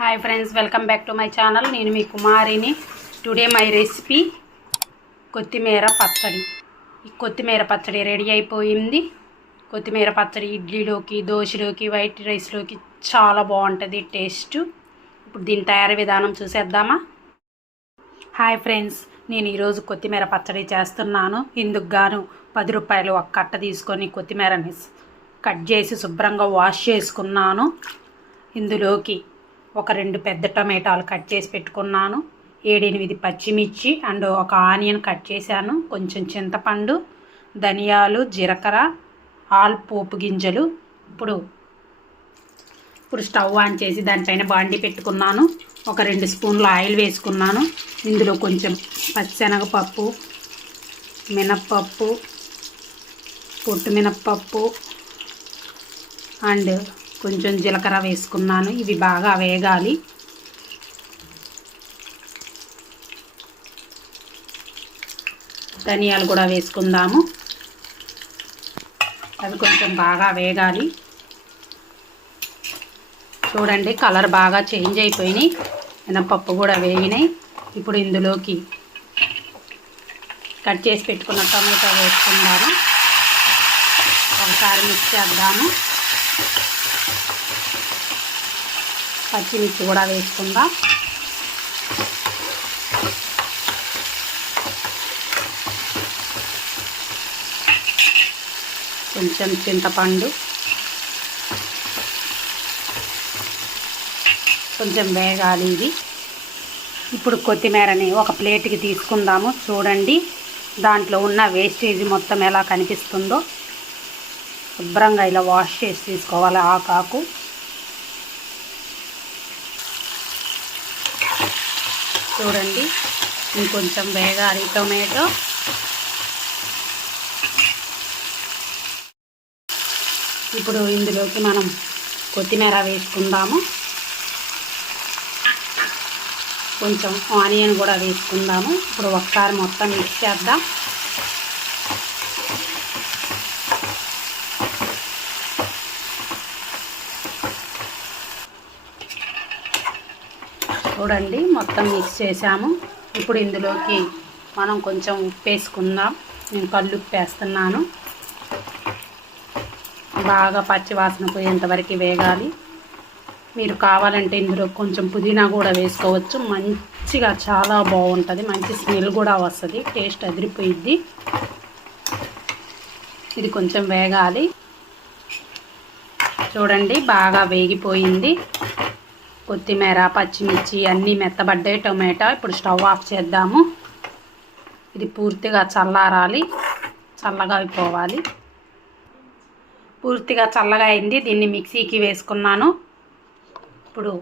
Hi friends, welcome back to my channel. నేను మీ కుమారిని. Today my recipe కొత్తిమీర పచ్చడి. ఈ కొత్తిమీర పచ్చడి రెడీ అయిపోయింది. కొత్తిమీర పచ్చడి ఇడ్లీలోకి, దోశలోకి, వైట్ రైస్లోకి చాలా బాగుంటుంది టేస్ట్. ఇప్పుడు దీని తయారీ విధానం చూసేద్దామా? హాయ్ ఫ్రెండ్స్, నేను ఈరోజు కొత్తిమీర పచ్చడి చేస్తున్నాను. ఇందుకు గాను 10 రూపాయలు ఒక కట్ట తీసుకొని కొత్తిమీరని కట్ చేసి శుభ్రంగా వాష్ చేసుకున్నాను. ఇందులోకి ఒక 2 పెద్ద టమాటాలు కట్ చేసి పెట్టుకున్నాను, 7-8 పచ్చిమిర్చి అండ్ ఒక ఆనియన్ కట్ చేశాను, కొంచెం చింతపండు, ధనియాలు, జీలకర్ర, ఆల్ పోపు గింజలు. ఇప్పుడు స్టవ్ ఆన్ చేసి దానిపైన బాండి పెట్టుకున్నాను. ఒక 2 స్పూన్ల ఆయిల్ వేసుకున్నాను. ఇందులో కొంచెం పచ్చిశనగపప్పు, మినప్పప్పు, పొట్టు మినప్పప్పు అండ్ కొంచెం జీలకర్ర వేసుకున్నాను. ఇవి బాగా వేగాలి. ధనియాలు కూడా వేసుకుందాము. అవి కొంచెం బాగా వేగాలి. చూడండి, కలర్ బాగా చేంజ్ అయిపోయినాయి. మినపప్పు కూడా వేగినాయి. ఇప్పుడు ఇందులోకి కట్ చేసి పెట్టుకున్న టమాటో వేసుకుందాము. ఒకసారి మిక్స్ చేద్దాము. పచ్చిమిర్చి కూడా వేసుకుందాం. కొంచెం చింతపండు, కొంచెం వేగాలి ఇది. ఇప్పుడు కొత్తిమీరని ఒక ప్లేట్కి తీసుకుందాము. చూడండి, దాంట్లో ఉన్న వేస్టేజ్ మొత్తం ఎలా కనిపిస్తుందో. శుభ్రంగా ఇలా వాష్ చేసి తీసుకోవాలి ఆకాకు. చూడండి, ఇంకొంచెం వేగాలి టొమాటో. ఇప్పుడు ఇందులోకి మనం కొత్తిమీర వేసుకుందాము. కొంచెం ఆనియన్ కూడా వేసుకుందాము. ఇప్పుడు ఒకసారి మొత్తం మిక్స్ చేద్దాం. చూడండి, మొత్తం మిక్స్ చేసాము. ఇప్పుడు ఇందులోకి మనం కొంచెం ఉప్పు వేసుకుందాం. నేను కళ్ళు ఉప్పు వేస్తున్నాను. బాగా పచ్చి వాసన పోయేంతవరకు వేగాలి. మీరు కావాలంటే ఇందులో కొంచెం పుదీనా కూడా వేసుకోవచ్చు. మంచిగా చాలా బాగుంటుంది. మంచి స్మెల్ కూడా వస్తుంది. టేస్ట్ అదిరిపోయిద్ది. ఇది కొంచెం వేగాలి. చూడండి, బాగా వేగిపోయింది. కొత్తిమీర, పచ్చిమిర్చి అన్నీ మెత్తబడ్డాయి. టొమాటో. ఇప్పుడు స్టవ్ ఆఫ్ చేద్దాము. ఇది పూర్తిగా చల్లారాలి. చల్లగా అయిపోవాలి. పూర్తిగా చల్లగా అయింది. దీన్ని మిక్సీకి వేసుకున్నాను. ఇప్పుడు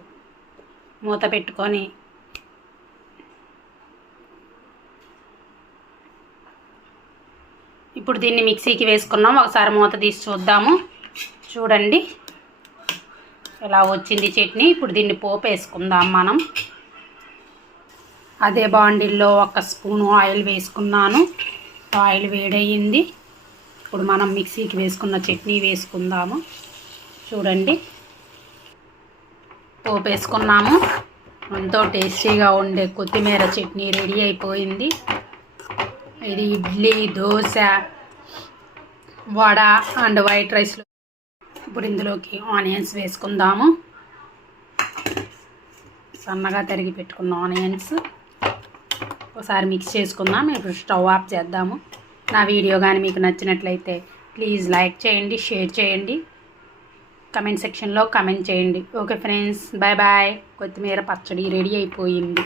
మూత పెట్టుకొని దీన్ని మిక్సీకి వేసుకున్నాం. ఒకసారి మూత తీసి చూద్దాము. చూడండి ఎలా వచ్చింది చట్నీ. ఇప్పుడు దీన్ని పోపు వేసుకుందాం మనం. అదే బాండిల్లో 1 స్పూను ఆయిల్ వేసుకున్నాను. ఆయిల్ వేడయింది. ఇప్పుడు మనం మిక్సీకి వేసుకున్న చట్నీ వేసుకుందాము. చూడండి, పోపు వేసుకున్నాము. ఎంతో టేస్టీగా ఉండే కొత్తిమీర చట్నీ రెడీ అయిపోయింది. ఇది ఇడ్లీ, దోశ, వడ అండ్ వైట్ రైస్లో. ఇప్పుడు ఇందులోకి ఆనియన్స్ వేసుకుందాము. సన్నగా తరిగి పెట్టుకున్న ఆనియన్స్. ఒకసారి మిక్స్ చేసుకుందాం. ఇప్పుడు స్టవ్ ఆఫ్ చేద్దాము. నా వీడియో కానీ మీకు నచ్చినట్లయితే ప్లీజ్ లైక్ చేయండి, షేర్ చేయండి, కమెంట్ సెక్షన్లో కమెంట్ చేయండి. Okay friends, bye bye. కొత్తిమీర పచ్చడి రెడీ అయిపోయింది.